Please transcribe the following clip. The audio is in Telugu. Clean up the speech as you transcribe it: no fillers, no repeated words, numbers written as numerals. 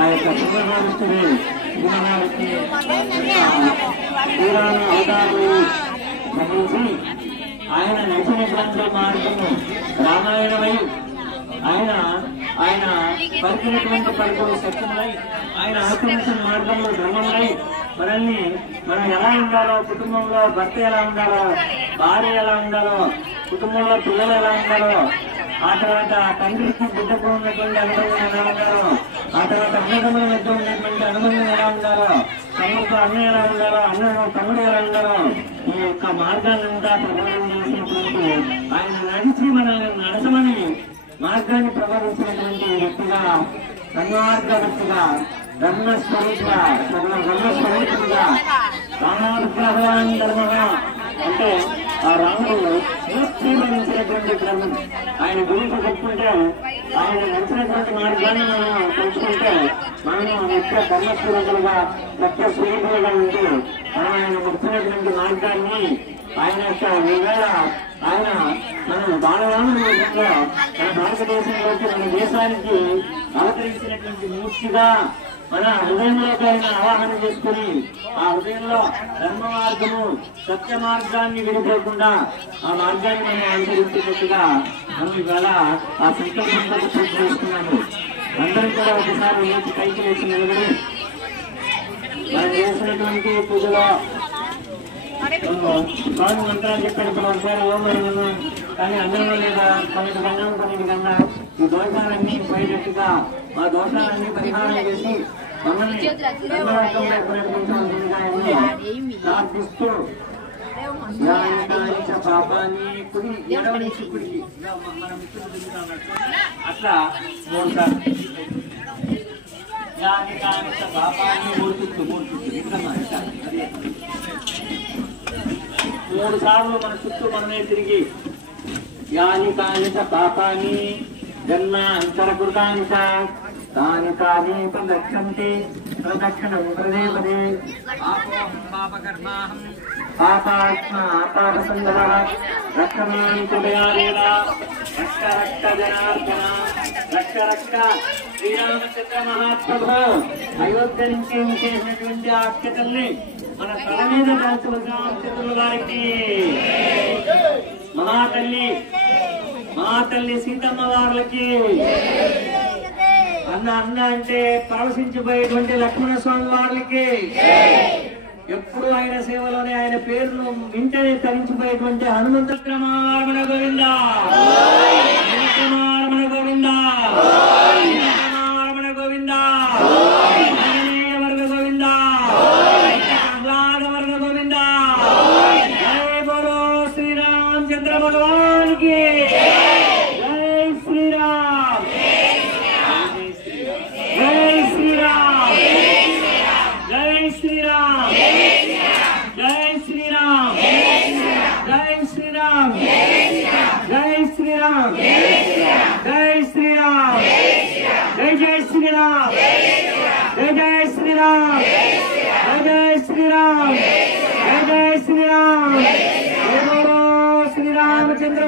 ఆ యొక్క శుభ్రభావిస్తుడే పురాణ అవతారాలు గమనించి ఆయన నడిచినటువంటి మార్గము రామాయణమై ఆయన పలికినటువంటి పలుకులు సత్యములై ఆయన ఆచరించిన మార్గంలో ధర్మములై మనల్ని మనం ఎలా ఉండాలో, కుటుంబంలో భర్త ఎలా ఉండాలో, భార్య ఎలా ఉండాలో, కుటుంబంలో పిల్లలు ఎలా ఉండాలో, ఆ తర్వాత తండ్రికి బిడ్డకు ఉన్నటువంటి అనుబంధం ఎలా ఉండాలో, ఆ తర్వాత అన్నదమ్ముల మధ్య ఉన్నటువంటి అనుబంధం ఎలా ఉండాలో, తమ్ముడితో అన్న ఎలా ఉండాలో, అన్న తమ్ముడు ఎలా ఉండాలో, ఈ యొక్క మార్గాన్ని అంతా ప్రభావం చేసినటువంటి ఆయన నడిచి మనల్ని నడచమని మార్గాన్ని ప్రభావించినటువంటి వ్యక్తిగా, సన్మార్గ వ్యక్తిగా, బ్రహ్మస్వరూపుగా, బ్రహ్మస్వరూపుగా, రామానుగ్రహాన్ని ధర్మగా అంటే ఆ రాముడు మూర్తించినటువంటి బ్రహ్మం. ఆయన గురించి చెప్పుకుంటే, ఆయన నడిచినటువంటి మార్గాన్ని మనం తెలుసుకుంటే మనం నిత్య బ్రహ్మస్వరూపులుగా, సత్య స్వరూపులుగా ఉంటూ మనం ఆయన నడిచినటువంటి మార్గాన్ని ఆయన యొక్క ఈవేళ ఆయన మనం బాలరాముడి రూపంలో మన భారతదేశంలోకి, మన దేశానికి అవతరించినటువంటి మూర్తిగా మన హృదయంలోకి ఆయన ఆవాహన చేసుకుని ఆ హృదయంలో ధర్మ మార్గము, సత్య మార్గాన్ని విడిపోకుండా ఆ మార్గాన్ని మనం అనుసరించినట్టుగా మనం ఇవాళ ఆ సంకల్పంతో పూర్తి చేస్తున్నాము. అందరం కూడా ఒకసారి లేచి పైకి లేచి నిలబడి మనం చేసినటువంటి పూజలో స్వామి మంత్రాలు చెప్పేటప్పుడు ఒకసారి ఓమరులను కానీ అందరూ లేదా కొన్నిటి కన్నా కొన్నిటి కన్నా ఈ దోషాలన్నీ పోయేటట్టుగా ఆ దోషాలన్నీ పరిహారం చేసి మమ్మల్ని ప్రార్థిస్తూ పాపాన్ని కుడి ఎడవ నుంచి కుడికి మనం అట్లా 3 సార్లు పాపాన్ని 3 సార్లు మన చుట్టూ మనమే తిరిగి యాని కాని పాపాన్ని జన్మ అంతరకృతాని తాని కాని ప్రదక్షంతి ప్రదక్షిణం పదే పదే పాపాత్మ పాపసంగర రక్షమాని కృపయాదేవా రక్ష రక్ష జనార్దన రక్ష రక్ష శ్రీరామచంద్ర మహాప్రభు అయోధ్య నుంచి చేసినటువంటి ఆఖ్యతల్ని మన తల మీద దాల్చవలసిన అక్షతుల వారికి మహాతల్లి సీతమ్మ వార్లకి అన్న అంటే పరవశించిపోయేటువంటి లక్ష్మణ స్వామి వార్లకి ఎప్పుడు ఆయన సేవలోనే ఆయన పేరును వింటనే తరించిపోయేటువంటి హనుమంత రమణ గోవింద రమణ గోవింద రమణ గోవింద వర్గ గోవింద వర్గ గోవింద జయ బోలో శ్రీరామచంద్ర భగవాన్ కి జై శ్రీరామ్ జై శ్రీరామ్ జై శ్రీరామ్ జై శ్రీరామ్ జై శ్రీరామ్ జై శ్రీరామ్ జై శ్రీరామ్ జై జై శ్రీరామ్ జై జై శ్రీరామ్ జై జై శ్రీరామ్ జై జై శ్రీరామ్ జై బోలో శ్రీరామచంద్ర